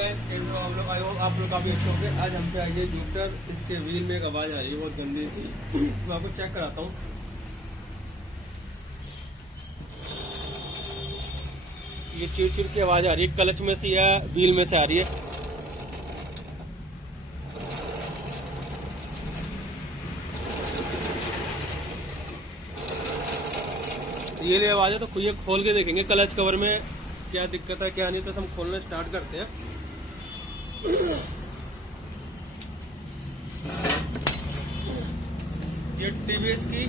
Guys, कैसे हो आप लोग? आई होप आप लोग काफ़ी अच्छे होंगे। आज हम पे आई है जुपिटर। इसके व्हील में एक आवाज़ आ रही है बहुत गंदी सी। मैं आपको चेक कराता हूँ। ये चिड़ की आवाज़ आ रही है, क्लच में से या व्हील में से आ रही है। ये आवाज़ है, तो ये खोल के देखेंगे क्लच कवर में क्या दिक्कत है क्या नहीं। तो हम खोलना स्टार्ट करते हैं। ये टीवीएस की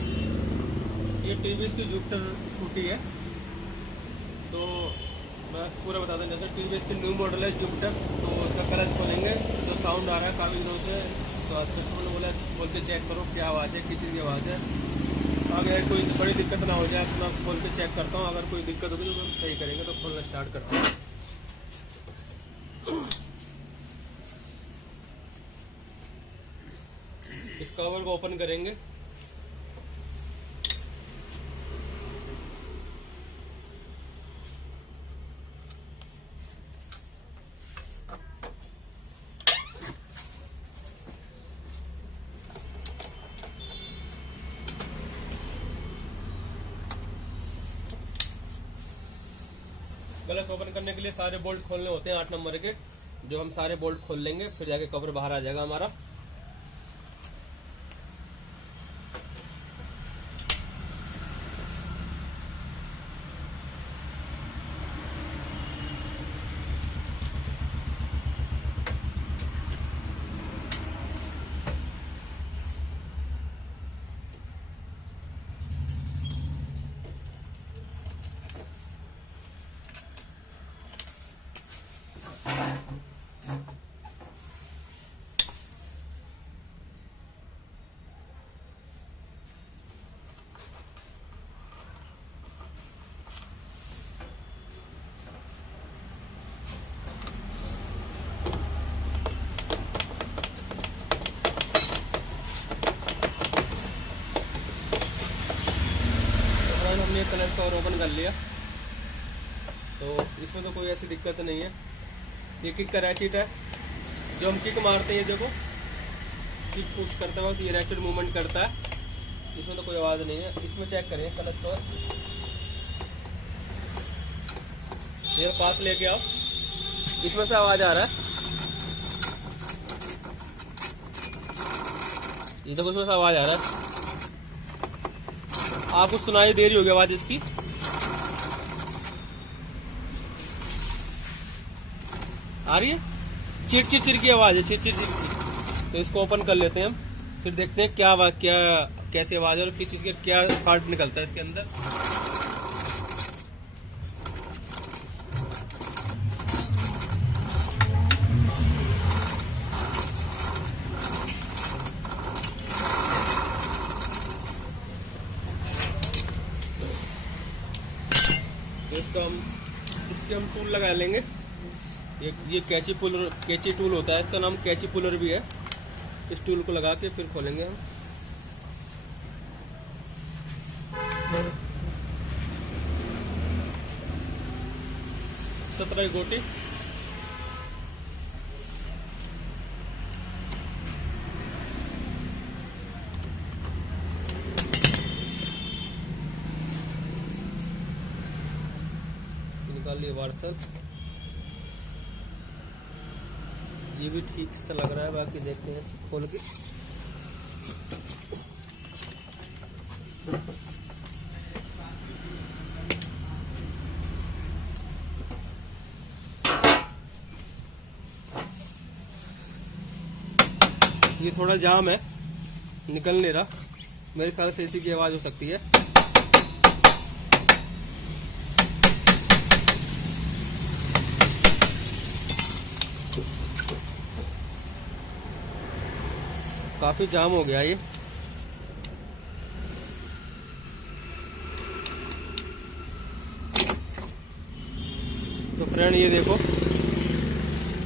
जुपिटर स्कूटी है। तो मैं पूरा बता दें, जैसे टीवीएस की न्यू मॉडल है जुपिटर। तो उसका क्लच खोलेंगे तो साउंड आ रहा है काफ़ी दिनों से। तो कस्टमर ने बोला खोल के चेक करो क्या आवाज़ है, किस चीज़ की आवाज़ है। अगर कोई बड़ी दिक्कत ना हो जाए तो मैं खोल के चेक करता हूँ। अगर कोई दिक्कत होगी तो हम सही करेंगे। तो खोलना स्टार्ट करते हैं। इस कवर को ओपन करेंगे। क्लच ओपन करने के लिए सारे बोल्ट खोलने होते हैं 8 नंबर के, जो हम सारे बोल्ट खोल लेंगे। फिर जाके कवर बाहर आ जाएगा हमारा। हमने क्लच कवर ओपन कर लिया। तो इसमें तो कोई ऐसी दिक्कत नहीं है। ये किक का रैचेट है, जो हम किक मारते हैं। देखो किक पुश करते वक्त ये रैचेट मूवमेंट करता है। इसमें तो कोई आवाज़ नहीं है। इसमें चेक करें क्लच कवर, ये पास लेके आओ। इसमें से आवाज़ आ रहा है। ये तो इसमें से आवाज़ आ रहा है। आपको सुनाई दे रही होगी आवाज़ इसकी। आ रही है, चिड़ की आवाज़ है, चिड़ की। तो इसको ओपन कर लेते हैं हम। फिर देखते हैं क्या कैसे आवाज़ है और किस चीज़ के क्या पार्ट निकलता है इसके अंदर। इसके हम टूल लगा लेंगे। ये कैची टूल होता है, इसका नाम कैची पुलर भी है। इस टूल को लगा के फिर खोलेंगे हम। सतराई गोटी, निकाल लिए वार्सल। ये भी ठीक से लग रहा है, बाकी देखते हैं खोल के। ये थोड़ा जाम है, निकल नहीं रहा। मेरे ख्याल से इसी की आवाज़ हो सकती है। काफी जाम हो गया ये। तो फ्रेंड ये देखो,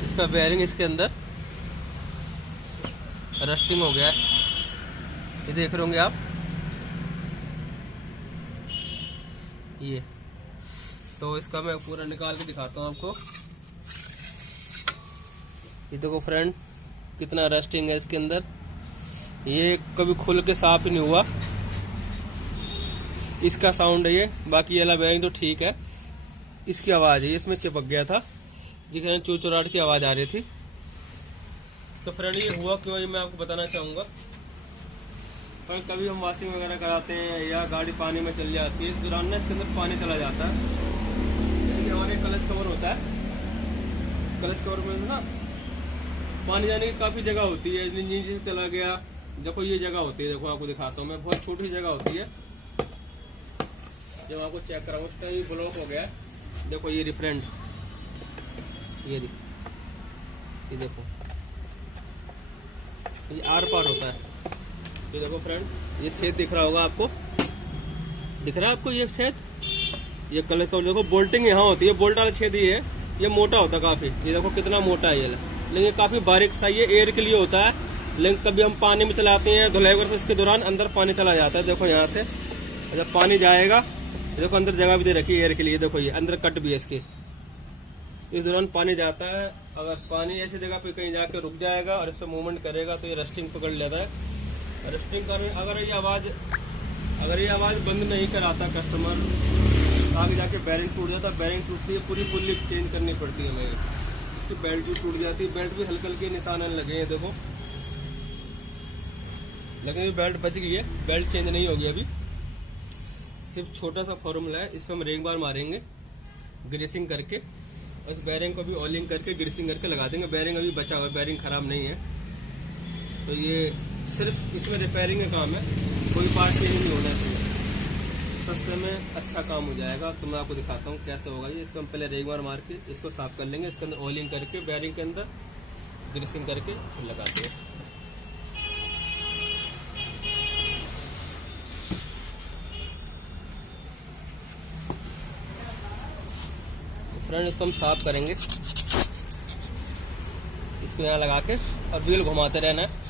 इसका बेयरिंग इसके अंदर रस्टिंग हो गया है। ये देख रहे होंगे आप, ये। तो इसका मैं पूरा निकाल के दिखाता हूँ आपको। ये देखो फ्रेंड कितना रस्टिंग है इसके अंदर, ये कभी खुल के साफ ही नहीं हुआ। इसका साउंड है ये, बाकी वाला बेरिंग तो ठीक है। इसकी आवाज है, इसमें चिपक गया था जिसमें चुचुराहट की आवाज आ रही थी। तो फ्रेंड ये हुआ क्यों, ये मैं आपको बताना चाहूंगा। पर कभी हम वॉशिंग वगैरह कराते हैं या गाड़ी पानी में चल जाती है, इस दौरान ना इसके अंदर पानी चला जाता है। हमारे क्लच कवर होता है, क्लच कवर में ना पानी जाने की काफी जगह होती है। नीचे से चला गया, देखो ये जगह होती है, देखो आपको दिखाता हूँ मैं, बहुत छोटी जगह होती है। जब आपको चेक कराऊँ उस टाइम ब्लॉक हो गया, देखो ये रिफ्रेंड, ये देखो ये आर पार होता है। ये देखो फ्रेंड, ये छेद दिख रहा होगा आपको, दिख रहा है आपको ये छेद, ये कलर का देखो बोल्टिंग यहाँ होती है, बोल्ट वाला छेद ये मोटा होता है काफी। ये देखो कितना मोटा है ये, लेकिन काफी बारीक सा, ये एयर के लिए होता है। लेकिन कभी हम पानी में चलाते हैं धुलाई वगैरह, इसके दौरान अंदर पानी चला जाता है। देखो यहाँ से जब पानी जाएगा, देखो अंदर जगह भी दे रखी है एयर के लिए, देखो ये अंदर कट भी है इसके। इस दौरान पानी जाता है, अगर पानी ऐसी जगह पे कहीं जाकर रुक जाएगा और इस पर मूवमेंट करेगा तो ये रस्टिंग पकड़ लेता है। रस्टिंग कर, अगर ये आवाज बंद नहीं कराता कस्टमर, आगे जाके बैरिंग टूट जाता है। बैरिंग टूटती है, पूरी फुल्ली चेंज करनी पड़ती है हमें। इसकी बेल्ट भी टूट जाती है, बेल्ट भी हल्के हल्के निशान लगे हैं देखो, लेकिन ये बेल्ट बच गई है, बेल्ट चेंज नहीं होगी अभी। सिर्फ छोटा सा फॉर्मूला है, इस पर हम एक बार मारेंगे ग्रीसिंग करके, इस बैरिंग को भी ऑयलिंग करके ग्रीसिंग करके लगा देंगे। बैरिंग अभी बचा हुआ है, बैरिंग खराब नहीं है। तो ये सिर्फ इसमें रिपेयरिंग का काम है, कोई पार्ट चेंज नहीं होना है। सस्ते में अच्छा काम हो जाएगा। तो मैं आपको दिखाता हूँ कैसे होगा ये। इसको हम पहले एक बार मार के इसको साफ कर लेंगे, इसके अंदर ऑयलिंग करके बैरिंग के अंदर ग्रीसिंग करके फिर लगाते हैं। फ्रेंड इसको हम साफ करेंगे, इसको यहाँ लगा के और व्हील घुमाते रहना है।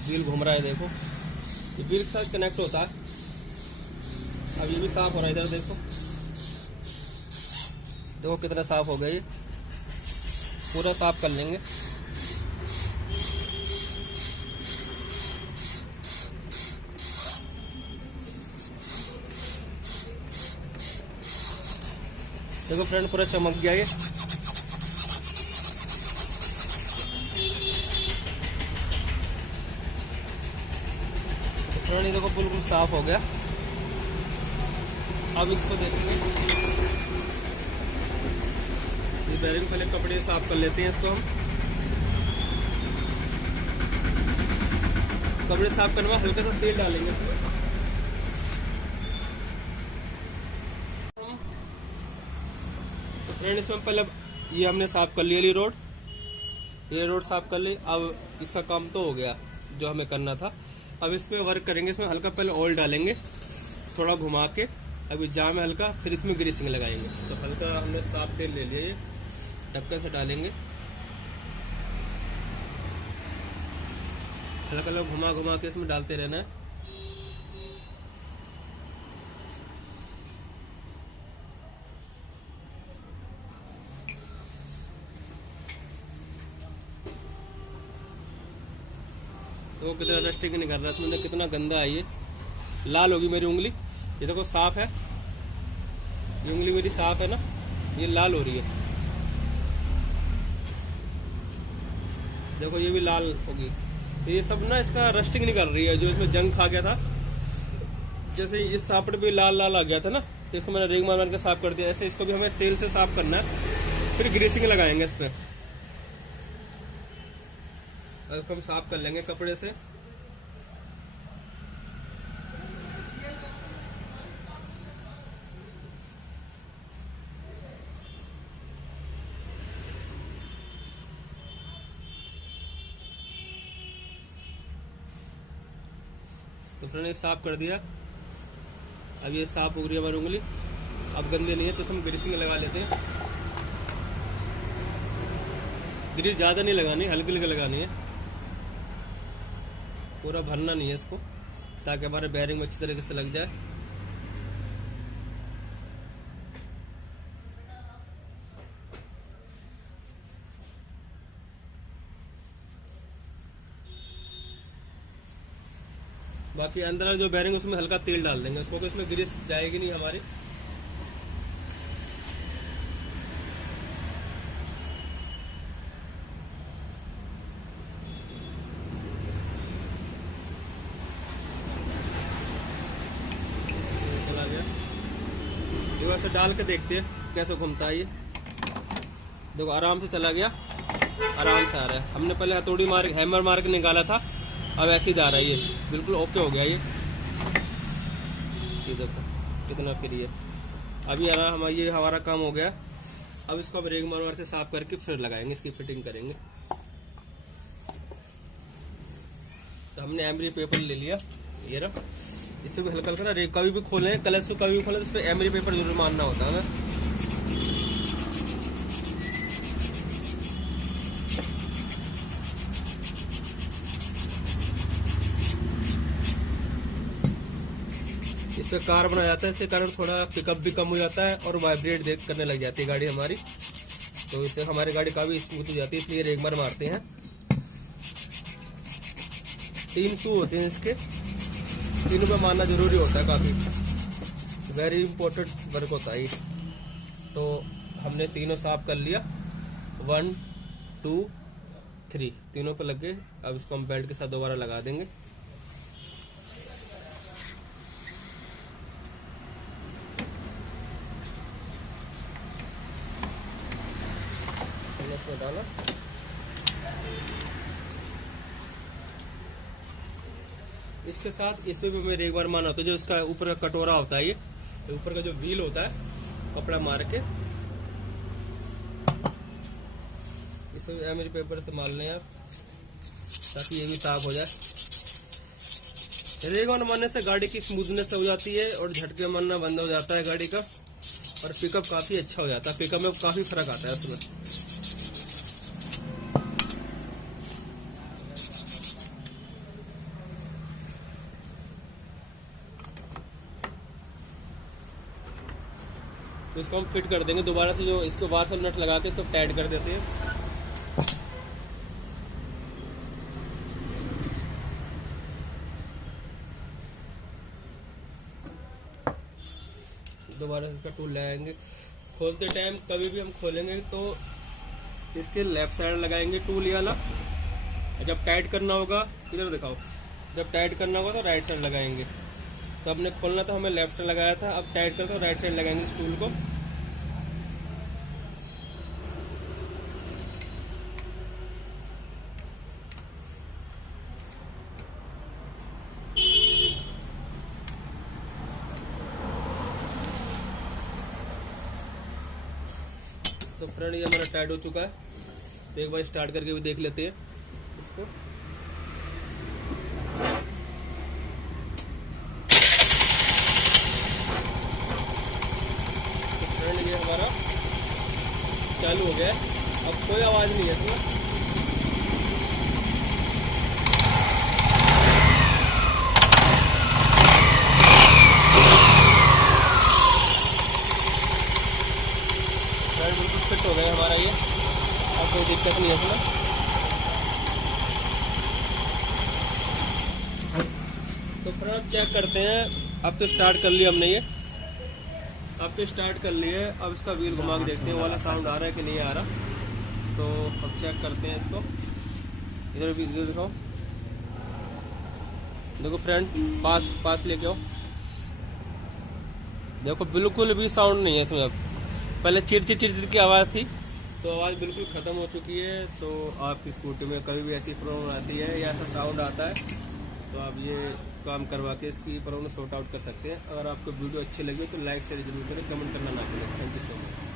व्हील घूम रहा है देखो, ये व्हील के साथ कनेक्ट होता है। अब ये भी साफ हो रहा है, इधर देखो, देखो कितना साफ हो गया। ये पूरा साफ कर लेंगे। देखो फ्रेंड पूरा चमक गया ये। फ्रेंड ये देखो बिल्कुल साफ हो गया। अब इसको देखेंगे, ये बैरिंग पहले कपड़े साफ कर लेते हैं। इसको हम कपड़े साफ करने में हल्का सा तेल डालेंगे। फ्रेंड इसमें पहले ये हमने साफ कर लिया, ये रोड साफ कर ली। अब इसका काम तो हो गया जो हमें करना था। अब इस पे वर्क करेंगे, इसमें हल्का पहले ऑयल डालेंगे थोड़ा घुमा के, अभी जाम है हल्का, फिर इसमें ग्रीसिंग लगाएंगे। तो हल्का हमने साफ तेल ले लिया, ये ढक्कन से डालेंगे, हल्का हल्का घुमा घुमा के इसमें डालते रहना है। तो कितना रस्टिंग नहीं कर रहा था, मतलब कितना गंदा है ये, लाल होगी मेरी उंगली। ये देखो साफ है, ये उंगली मेरी साफ है ना, ये लाल हो रही है, देखो ये भी लाल होगी। तो ये सब ना इसका रस्टिंग नहीं कर रही है, जो इसमें जंग खा गया था। जैसे इस सापट पे लाल लाल आ गया था ना, तो इसको मैंने रेग मार के साफ कर दिया। ऐसे इसको भी हमें तेल से साफ करना है, फिर ग्रीसिंग लगाएंगे इस पर। इसको हम साफ कर लेंगे कपड़े से। तो फ्रेंड ये साफ कर दिया। अब ये साफ हो रही है हमारी उंगली, अब गंदी नहीं है, तो हम ग्रीसिंग लगा लेते हैं। ग्रीस ज़्यादा नहीं लगानी, हल्की हल्की लगानी है, पूरा भरना नहीं है इसको, ताकि हमारे बैरिंग में अच्छी तरीके से लग जाए। बाकी अंदर जो बैरिंग उसमें हल्का तेल डाल देंगे उसको, तो इसमें ग्रीस जाएगी नहीं हमारी। चला गया, वैसे डाल के देखते हैं कैसे घूमता है ये। देखो आराम से चला गया, आराम से आ रहा है। हमने पहले हथौड़ी मार हैमर मार के निकाला था, अब ऐसे ही जा रहा है ये, बिल्कुल ओके हो गया ये देखो कितना फ्री है। अभी ये हमारा काम हो गया। अब इसको हम रेग मार से साफ करके फिर लगाएंगे, इसकी फिटिंग करेंगे। तो हमने एमरी पेपर ले लिया, ये रहा। इससे भी हल्का हल्का ना रेग कभी भी खोले, कलश को कभी भी खोले तो इस पर एमरी पेपर जरूर मारना होता है हमें। इस पे कार्बन आ जाता है, इसके कारण थोड़ा पिकअप भी कम हो जाता है और वाइब्रेट करने लग जाती है गाड़ी हमारी। तो इससे हमारी गाड़ी काफी स्मूथ हो जाती है, इसलिए रेग मार मारते हैं। 3 शू होते हैं इसके, तीनों पे मारना जरूरी होता है, काफी वेरी इंपॉर्टेंट वर्क होता है। तो हमने तीनों साफ कर लिया, 1 2 3 तीनों पे लग गए। अब इसको हम बेल्ट के साथ दोबारा लगा देंगे। इसमें डाला, इसके साथ इसमें भी हमें रेग मार मारना होता है। जो इसका ऊपर का कटोरा होता है, ये ऊपर का जो व्हील होता है, कपड़ा मार के इसमें एमरी पेपर से मार लें आप, ताकि ये भी साफ हो जाए। रेग मार मारने से गाड़ी की स्मूथनेस हो जाती है और झटके मारना बंद हो जाता है गाड़ी का, और पिकअप काफी अच्छा हो जाता है। पिकअप में काफी फर्क आता है उसमें। तो इसको हम फिट कर देंगे दोबारा से। जो इसको बाहर से नट लगा के इसको टाइट कर देते हैं। दोबारा से इसका टूल लगाएंगे। खोलते टाइम कभी भी हम खोलेंगे तो इसके लेफ्ट साइड लगाएंगे टूल ये वाला। जब टाइट करना होगा, इधर दिखाओ, जब टाइट करना होगा तो राइट साइड लगाएंगे। तो हमने खोलना था, हमें लेफ्ट साइड लगाया था, अब टाइट करते तो राइट साइड लगाएंगे इस टूल को। तो फ्रेंड ये हमारा टाइट हो चुका है। तो एक बार स्टार्ट करके भी देख लेते हैं इसको। तो फ्रेंड ये हमारा चालू हो गया है, अब कोई आवाज नहीं है इसमें। बिल्कुल फिट हो गया हमारा ये, अब कोई दिक्कत नहीं है इसमें। तो फिर अब चेक करते हैं। अब तो स्टार्ट कर लिया हमने ये, अब तो स्टार्ट कर लिए। अब इसका व्हील घुमा के देखते हैं वाला साउंड आ रहा है कि नहीं आ रहा। तो अब चेक करते हैं इसको। इधर भी इधर दिखाओ, देखो फ्रेंड, पास लेके आओ। देखो बिल्कुल भी साउंड नहीं है इसमें। अब पहले चिड़ की आवाज़ थी, तो आवाज़ बिल्कुल ख़त्म हो चुकी है। तो आपकी स्कूटी में कभी भी ऐसी प्रॉब्लम आती है या ऐसा साउंड आता है, तो आप ये काम करवा के इसकी प्रॉब्लम सॉर्ट आउट कर सकते हैं। अगर आपको वीडियो अच्छी लगी तो लाइक शेयर जरूर करें, कमेंट करना ना भूलें। Thank you so much.